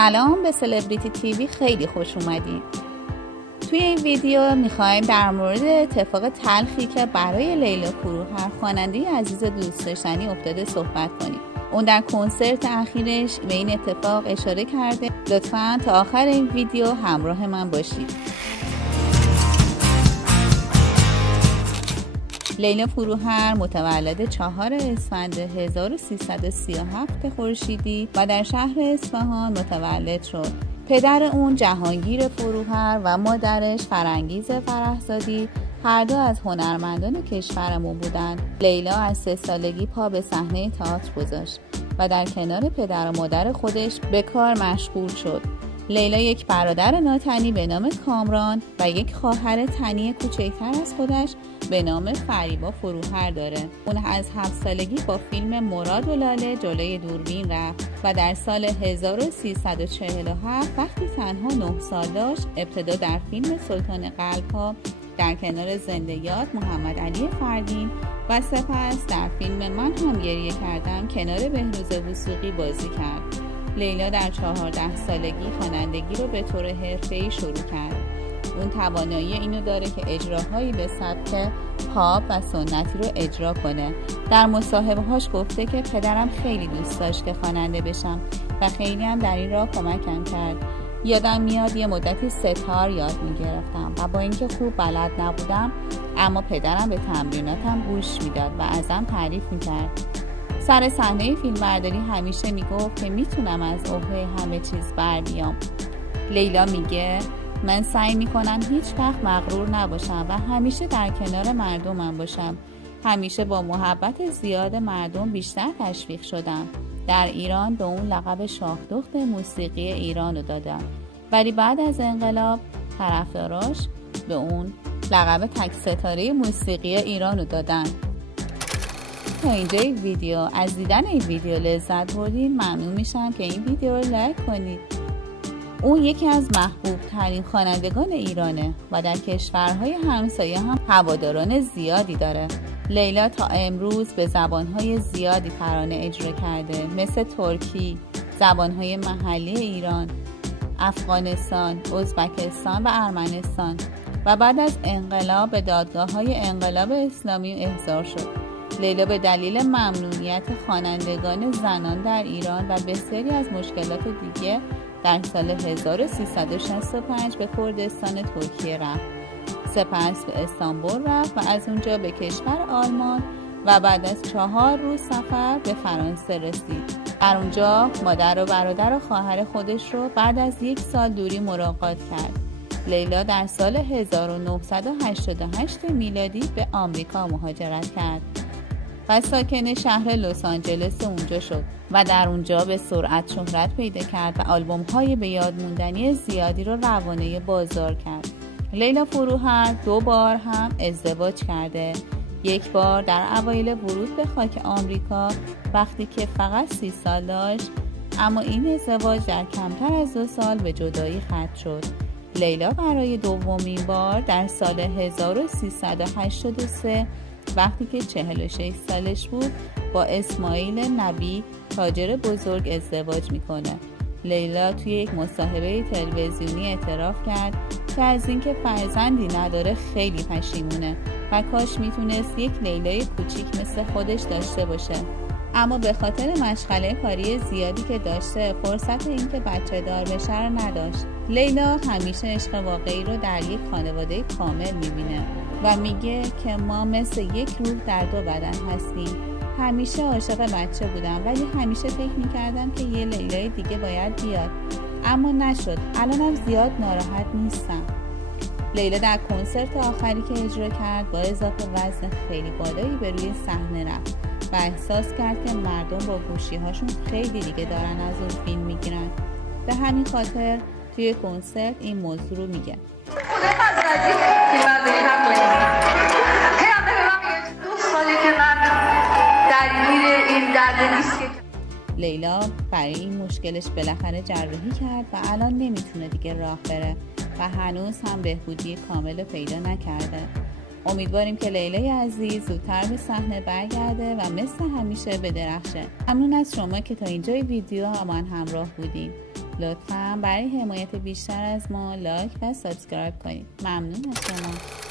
سلام به سلبریتی تیوی، خیلی خوش اومدین. توی این ویدیو میخوایم در مورد اتفاق تلخی که برای لیلا فروهر خواننده عزیز دوست داشتنی افتاده صحبت کنیم. اون در کنسرت اخیرش به این اتفاق اشاره کرده. لطفاً تا آخر این ویدیو همراه من باشید. لیلا فروهر متولد 4 اسفند 1337 خورشیدی و در شهر اصفهان متولد شد. پدر اون جهانگیر فروهر و مادرش فرنگیز فرهزادی هر دو از هنرمندان کشورمون بودن. لیلا از 3 سالگی پا به صحنه تئاتر گذاشت و در کنار پدر و مادر خودش به کار مشغول شد. لیلا یک برادر ناتنی به نام کامران و یک خواهر تنی کوچکتر از خودش به نام فریبا فروهر داره. اون از 7 سالگی با فیلم مراد و لاله جلوی دوربین رفت و در سال 1347 وقتی تنها 9 سال داشت ابتدا در فیلم سلطان قلب‌ها در کنار زنده یاد محمد علی فردین و سپس در فیلم من هم گریه کردم کنار بهروز وثوقی بازی کرد. لیلا در 14 سالگی خوانندگی رو به طور حرفه‌ای شروع کرد. اون توانایی اینو داره که اجراهایی به سبک پاپ و سنتی رو اجرا کنه. در مصاحبه‌هاش گفته که پدرم خیلی دوست داشت که خواننده بشم و خیلی هم در این راه کمکم کرد. یادم میاد یه مدتی ستار یاد میگرفتم و با اینکه خوب بلد نبودم اما پدرم به تمریناتم گوش میداد و ازم تعریف میکرد. سر صحنه فیلمبرداری همیشه میگفت که میتونم از عهده همه چیز بر بیام. لیلا میگه من سعی میکنم هیچ وقت مغرور نباشم و همیشه در کنار مردمم باشم. همیشه با محبت زیاد مردم بیشتر تشویق شدم. در ایران به اون لقب شاهدخت موسیقی ایران رو دادم، ولی بعد از انقلاب طرفداراش به اون لقب تک ستاره موسیقی ایران رو دادن. تا اینجای ویدیو از دیدن این ویدیو لذت بردید ممنون میشم که این ویدیو رو لایک کنید. اون یکی از محبوب ترین خوانندگان ایرانه و در کشورهای همسایه هم هواداران زیادی داره. لیلا تا امروز به زبانهای زیادی ترانه اجرا کرده، مثل ترکی، زبانهای محلی ایران، افغانستان، ازبکستان و ارمنستان و بعد از انقلاب به دادگاه‌های انقلاب اسلامی احضار شد. لیلا به دلیل ممنوعیت خوانندگان زنان در ایران و بسیاری از مشکلات دیگه در سال 1365 به کردستان ترکیه رفت. سپس به استانبول رفت و از اونجا به کشور آلمان و بعد از 4 روز سفر به فرانسه رسید. در اونجا مادر و برادر و خواهر خودش رو بعد از 1 سال دوری ملاقات کرد. لیلا در سال 1988 میلادی به آمریکا مهاجرت کرد و ساکن شهر لس آنجلس اونجا شد و در اونجا به سرعت شهرت پیدا کرد و آلبوم‌های به یاد موندنی زیادی رو روانه بازار کرد. لیلا فروهر 2 بار هم ازدواج کرده. 1 بار در اوایل ورود به خاک آمریکا وقتی که فقط 30 سال داشت، اما این ازدواج در کمتر از 2 سال به جدایی ختم شد. لیلا برای دومین بار در سال 1383 وقتی که 46 سالش بود با اسماعیل نبی تاجر بزرگ ازدواج میکنه. لیلا توی یک مصاحبه تلویزیونی اعتراف کرد که از اینکه فرزندی نداره خیلی پشیمونه و کاش میتونست یک لیلای کوچیک مثل خودش داشته باشه، اما به خاطر مشغله کاری زیادی که داشته فرصت اینکه بچه دار بشه رو نداشت. لیلا همیشه عشق واقعی رو در یک خانواده کامل میبینه و میگه که ما مثل یک روح در 2 بدن هستیم. همیشه عاشق بچه بودم ولی همیشه فکر میکردم که یه لیلای دیگه باید بیاد، اما نشد. الانم زیاد ناراحت نیستم. لیلا در کنسرت آخری که اجرا کرد با اضافه وزن خیلی بالایی به روی صحنه رفت و احساس کرد که مردم با گوشی‌هاشون خیلی دیگه دارن از اون فیلم میگیرن. به همین خاطر توی کنسرت این موضوع رو میگه. لیلا برای این مشکلش بالاخره جراحی کرد و الان نمیتونه دیگه راه بره و هنوز هم بهبودی کامل پیدا نکرده. امیدواریم که لیلای عزیز زودتر به صحنه برگرده و مثل همیشه بدرخشه. ممنون از شما که تا اینجای ویدیو با من همراه بودین. لطفاً برای حمایت بیشتر از ما لایک و سابسکرایب کنید. ممنون از شما.